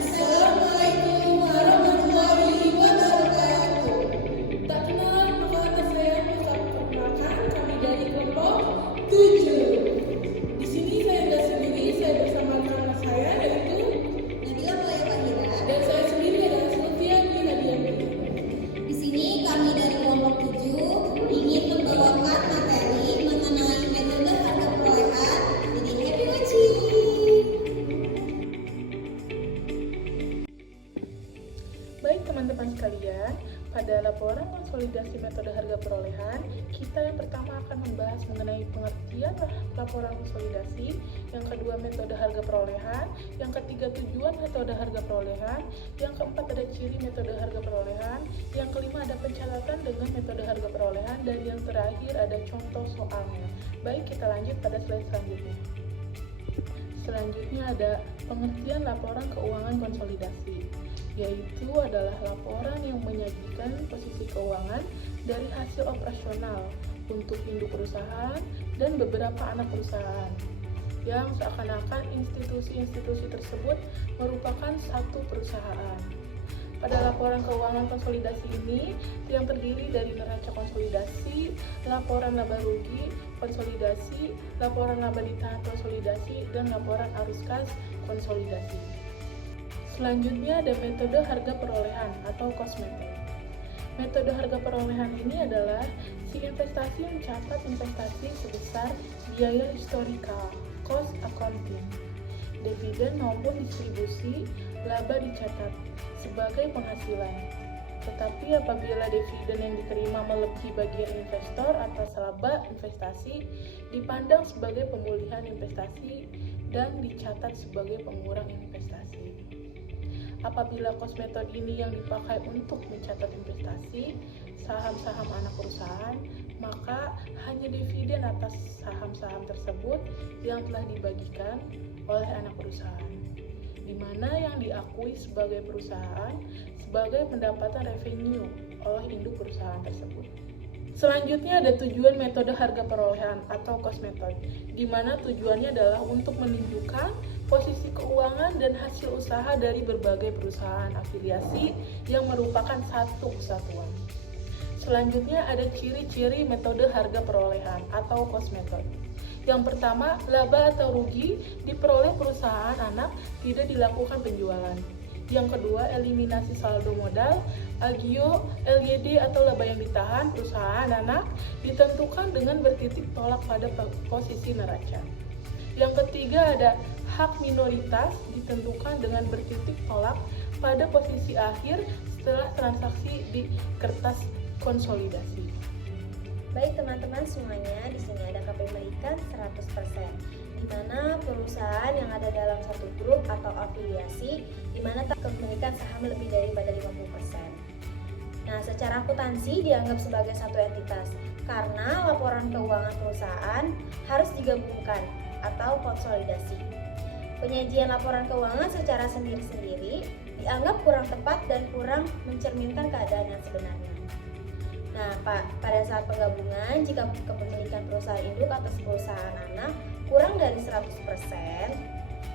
Assalamualaikum warahmatullahi wabarakatuh. Tak kenal maka saya perkenalkan kami dari kelompok 7. Di sini saya tidak sendiri, saya bersama teman saya yaitu Nabila Mulaya Fahira. dan saya sendiri adalah Sylvia Nadiani. Di sini kami dari kelompok 7 ingin membawakan materi mengenai metode harga perolehan. Jadi happy watching. Baik teman-teman sekalian, pada laporan konsolidasi metode harga perolehan, kita yang pertama akan membahas mengenai pengertian laporan konsolidasi, yang kedua metode harga perolehan, yang ketiga tujuan metode harga perolehan, yang keempat ada ciri metode harga perolehan, yang kelima ada pencatatan dengan metode harga perolehan, dan yang terakhir ada contoh soalnya. Baik, kita lanjut pada slide selanjutnya. Selanjutnya ada pengertian laporan keuangan konsolidasi, yaitu adalah laporan yang menyajikan posisi keuangan dari hasil operasional untuk induk perusahaan dan beberapa anak perusahaan, yang seakan-akan institusi-institusi tersebut merupakan satu perusahaan. Pada laporan keuangan konsolidasi ini yang terdiri dari neraca konsolidasi, laporan laba rugi konsolidasi, laporan laba ditahan konsolidasi, dan laporan arus kas konsolidasi. Selanjutnya ada metode harga perolehan atau cost method. Metode harga perolehan ini adalah si investasi mencatat investasi sebesar biaya historikal, cost accounting, dividen maupun distribusi laba dicatat sebagai penghasilan. Tetapi apabila dividen yang diterima melebihi bagian investor atas laba investasi, dipandang sebagai pemulihan investasi dan dicatat sebagai pengurang investasi. Apabila cost method ini yang dipakai untuk mencatat investasi saham-saham anak perusahaan, maka hanya dividen atas saham-saham tersebut yang telah dibagikan oleh anak perusahaan, di mana yang diakui sebagai perusahaan sebagai pendapatan revenue oleh induk perusahaan tersebut. Selanjutnya ada tujuan metode harga perolehan atau cost method, di mana tujuannya adalah untuk menunjukkan posisi keuangan dan hasil usaha dari berbagai perusahaan afiliasi yang merupakan satu kesatuan. Selanjutnya ada ciri-ciri metode harga perolehan atau cost method. Yang pertama, laba atau rugi diperoleh perusahaan anak tidak dilakukan penjualan. Yang kedua, eliminasi saldo modal, agio, LYD atau laba yang ditahan perusahaan anak ditentukan dengan bertitik tolak pada posisi neraca. Yang ketiga ada hak minoritas ditentukan dengan bertitik tolak pada posisi akhir setelah transaksi di kertas konsolidasi. Baik teman-teman semuanya, di sini ada kepemilikan 100%, di mana perusahaan yang ada dalam satu grup atau afiliasi, di mana kepemilikan saham lebih daripada 50%. Nah, secara akuntansi dianggap sebagai satu entitas, karena laporan keuangan perusahaan harus digabungkan atau konsolidasi. Penyajian laporan keuangan secara sendiri-sendiri dianggap kurang tepat dan kurang mencerminkan keadaan yang sebenarnya. Nah, pada saat penggabungan, jika kepemilikan perusahaan induk atas perusahaan anak kurang dari 100%,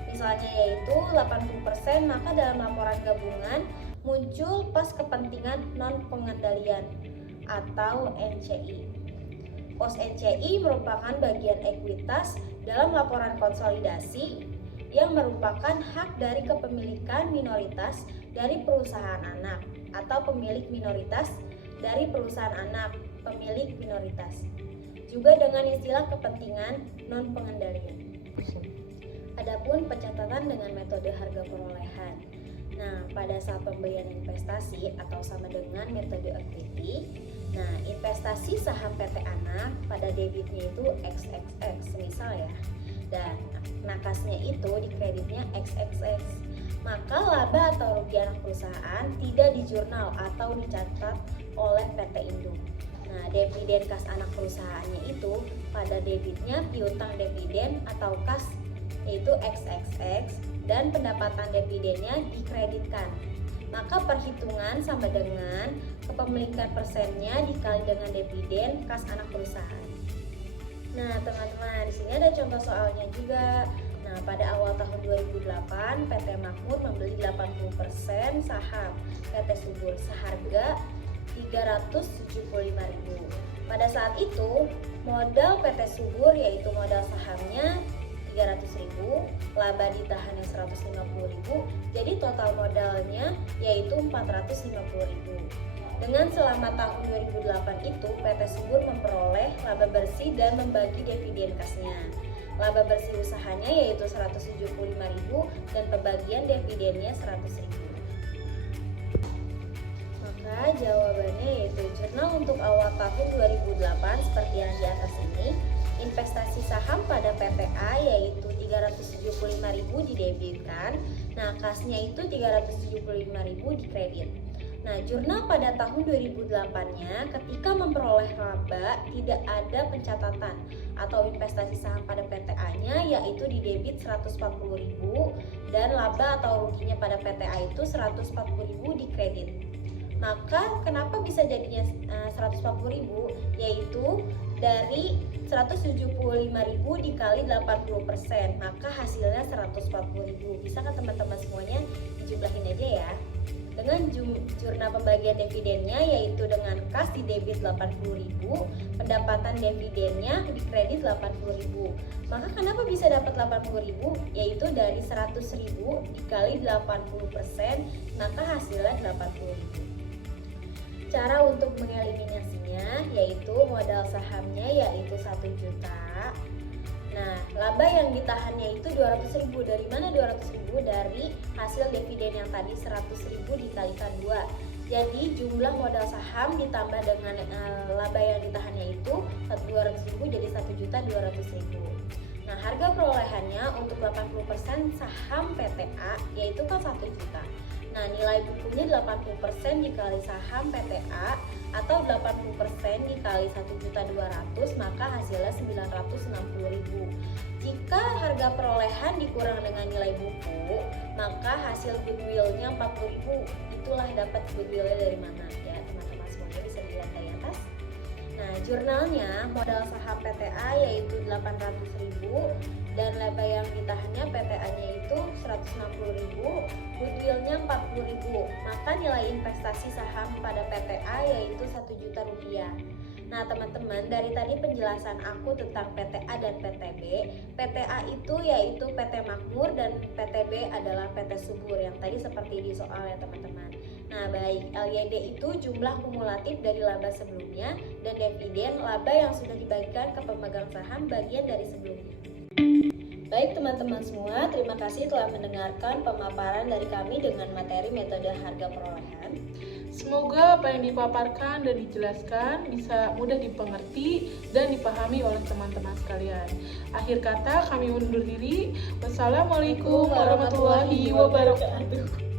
misalnya yaitu 80%, maka dalam laporan gabungan muncul pos kepentingan non-pengendalian atau NCI. Pos NCI merupakan bagian ekuitas dalam laporan konsolidasi yang merupakan hak dari kepemilikan minoritas dari perusahaan anak atau pemilik minoritas dari perusahaan anak, pemilik minoritas, juga dengan istilah kepentingan non-pengendalian. Adapun pencatatan dengan metode harga perolehan. Nah, pada saat pembelian investasi atau sama dengan metode equity, nah investasi saham PT anak pada debitnya itu XXX misal ya, dan nakasnya itu di kreditnya XXX. Maka laba atau rugi anak perusahaan tidak dijurnal atau dicatat oleh PT Induk. Nah, dividen kas anak perusahaannya itu pada debitnya piutang dividen atau kas yaitu XXX, dan pendapatan dividennya dikreditkan. Maka perhitungan sama dengan kepemilikan persennya dikali dengan dividen kas anak perusahaan. Nah, teman-teman, di sini ada contoh soalnya juga. Nah, pada awal tahun 2008, PT Makmur membeli 80% saham PT Subur seharga 375.000. Pada saat itu, modal PT Subur yaitu modal sahamnya 300.000, laba ditahannya 150.000, jadi total modalnya yaitu 450.000. Dengan selama tahun 2008 itu, PT Subur memperoleh laba bersih dan membagi dividen kasnya. Laba bersih usahanya yaitu 175.000 dan pembagian dividennya 100.000. Maka jawabannya yaitu jurnal untuk awal tahun 2008 seperti yang di atas ini. Investasi saham pada PTA yaitu 375.000 didebitkan. Nah, kasnya itu 375.000 dikredit. Nah, jurnal pada tahun 2008-nya ketika memperoleh laba tidak ada pencatatan atau investasi saham pada PTA-nya yaitu didebit 140.000 dan laba atau ruginya pada PTA itu 140.000 dikredit. Maka kenapa bisa jadinya 140.000? Yaitu dari 175.000 dikali 80%, maka hasilnya 140.000. Bisa kan teman-teman semuanya dijumlahin aja ya. Dengan jurnal pembagian dividennya yaitu dengan kas didebit 80.000, pendapatan dividennya dikredit 80.000. Maka kenapa bisa dapat 80.000? Yaitu dari 100.000 dikali 80%, maka hasilnya 80.000. Cara untuk mengeliminasinya yaitu modal sahamnya yaitu 1 juta. Nah, laba yang ditahannya itu 200.000. Dari mana 200.000? Dari hasil dividen yang tadi 100.000 dikalikan 2. Jadi jumlah modal saham ditambah dengan laba yang ditahannya itu 200.000 jadi 1.200.000. Nah, harga perolehannya untuk 80% saham PTA yaitu kan 1 juta. Nah, nilai bukunya 80% dikali saham PTA atau 80% dikali 1.200.000, maka hasilnya 960.000. Jika harga perolehan dikurang dengan nilai buku, maka hasil goodwill-nya 40.000. Itulah dapat goodwill-nya dari mana ya, teman-teman semuanya bisa dilihat dari atas. Nah, jurnalnya modal saham PTA yaitu 800.000 dan laba yang ditahannya PTA-nya itu 160.000, goodwill-nya 40.000. Maka nilai investasi saham pada PTA yaitu 1 juta rupiah. Nah, teman-teman, dari tadi penjelasan aku tentang PTA dan PTB. PTA itu yaitu PT Makmur dan PTB adalah PT Subur yang tadi seperti di soal ya, teman-teman. Nah, baik, LYD itu jumlah kumulatif dari laba sebelumnya dan dividen laba yang sudah dibagikan ke pemegang saham bagian dari sebelumnya. Baik teman-teman semua, terima kasih telah mendengarkan pemaparan dari kami dengan materi metode harga perolehan. Semoga apa yang dipaparkan dan dijelaskan bisa mudah dipengerti dan dipahami oleh teman-teman sekalian. Akhir kata kami undur diri. Wassalamualaikum warahmatullahi wabarakatuh.